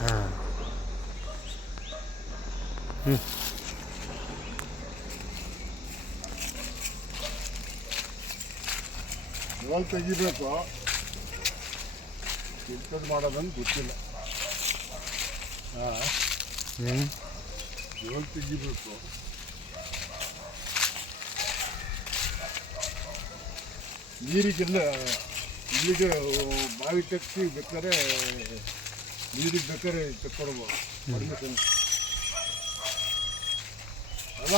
ಹಾಂ ಹ್ಞೂ ಜೋಳ ತೆಗಿಬೇಕು, ಇಂಥದ್ದು ಮಾಡೋದಂತ ಗೊತ್ತಿಲ್ಲ. ಹಾಂ, ಹ್ಞೂ ಜೋಳ ತೆಗಿಬೇಕು, ನೀರಿಗೆಲ್ಲ ಇಲ್ಲಿಗೆ ಬಾವಿ ತೆಗ್ಸಿ ಬೇಕಾದ್ರೆ ನೀರಿಗೆ ಬೇಕಾದ್ರೆ ತಕ್ಕೊಡ್ಬೋದು ಪರ್ಮಿಷನ್ ಅಲ್ಲ.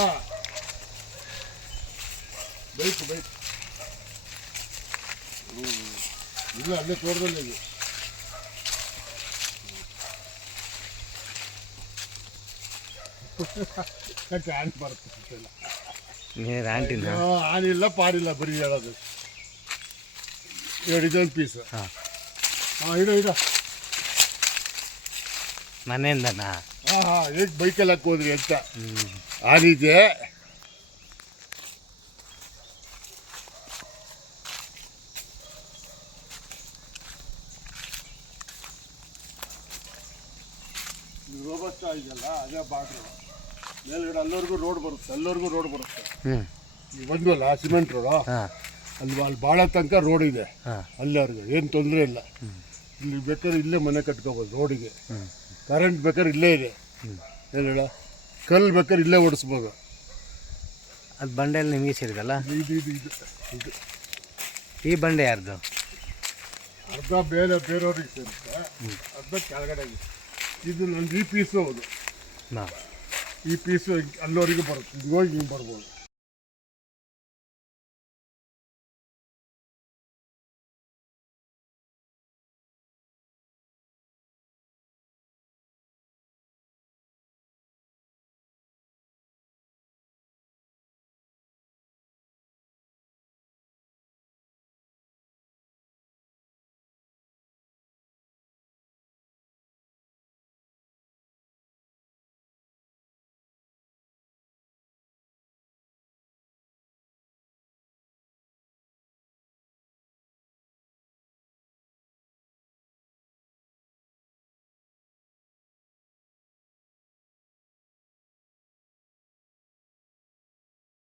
ಬೇಕು ಇಲ್ಲ, ಅಲ್ಲೇ ತೋಟದಲ್ಲಿ ಇದೆ. ಆನೆ ಬರ್ತಲ್ಲ, ಆನಿಲ್ಲ ಪಾರಿಲ್ಲ, ಬರೀ ಹೇಳೋದು. ಇದೊಂದು ಪೀಸ್. ಹಾಂ ಇಡ ಮನೆಯಿಂದನಾ? ಹಾಂ, ಹೇಗೆ ಬೈಕಲ್ಲಿ ಹಾಕೋದ್ರಿ ಅಂತ ಆನಿದೆ. ರೋಬಸ್ಟ ಇದೆಯಲ್ಲ, ಅದೇ ಬಾರ್ಡ್ರು ಮೇಲ್ಗಡೆ ಅಲ್ಲವರೆಗೂ ರೋಡ್ ಬರುತ್ತೆ. ಈಗ ಬಂದ್ವಲ್ಲ ಸಿಮೆಂಟ್ ರೋಡು, ಅಲ್ಲಿ ಭಾಳ ತನಕ ರೋಡ್ ಇದೆ. ಅಲ್ಲಿವರೆಗೂ ಏನು ತೊಂದರೆ ಇಲ್ಲ. ಇಲ್ಲಿ ಬೇಕಾದ್ರೆ ಇಲ್ಲೇ ಮನೆ ಕಟ್ಕೋಬೋದು ರೋಡಿಗೆ. ಕರೆಂಟ್ ಬೇಕಾದ್ರೆ ಇಲ್ಲೇ ಇದೆ. ಏನು ಹೇಳ, ಕಲ್ಲು ಬೇಕಾದ್ರೆ ಇಲ್ಲೇ ಓಡಿಸ್ಬೋದು. ಅದು ಬಂಡೆಯಲ್ಲಿ ನಿಮಗೆ ಸೇರಿದಲ್ಲ? ಇದು ಈ ಬಂಡೆ ಯಾರ್ದು? ಅರ್ಧ ಬೇರೆಯವ್ರಿಗೆ ಸೇರುತ್ತೆ, ಅರ್ಧ ಕೆಳಗಡೆ. ಇದು ನಂದು ಈ ಪೀಸು. ಹೌದು, ಈ ಪೀಸು ಅಲ್ಲವರೆಗೂ ಬರುತ್ತೆ. ಹಿಂಗೆ ಹೋಗಿ ಹಿಂಗೆ ಬರ್ಬೋದು.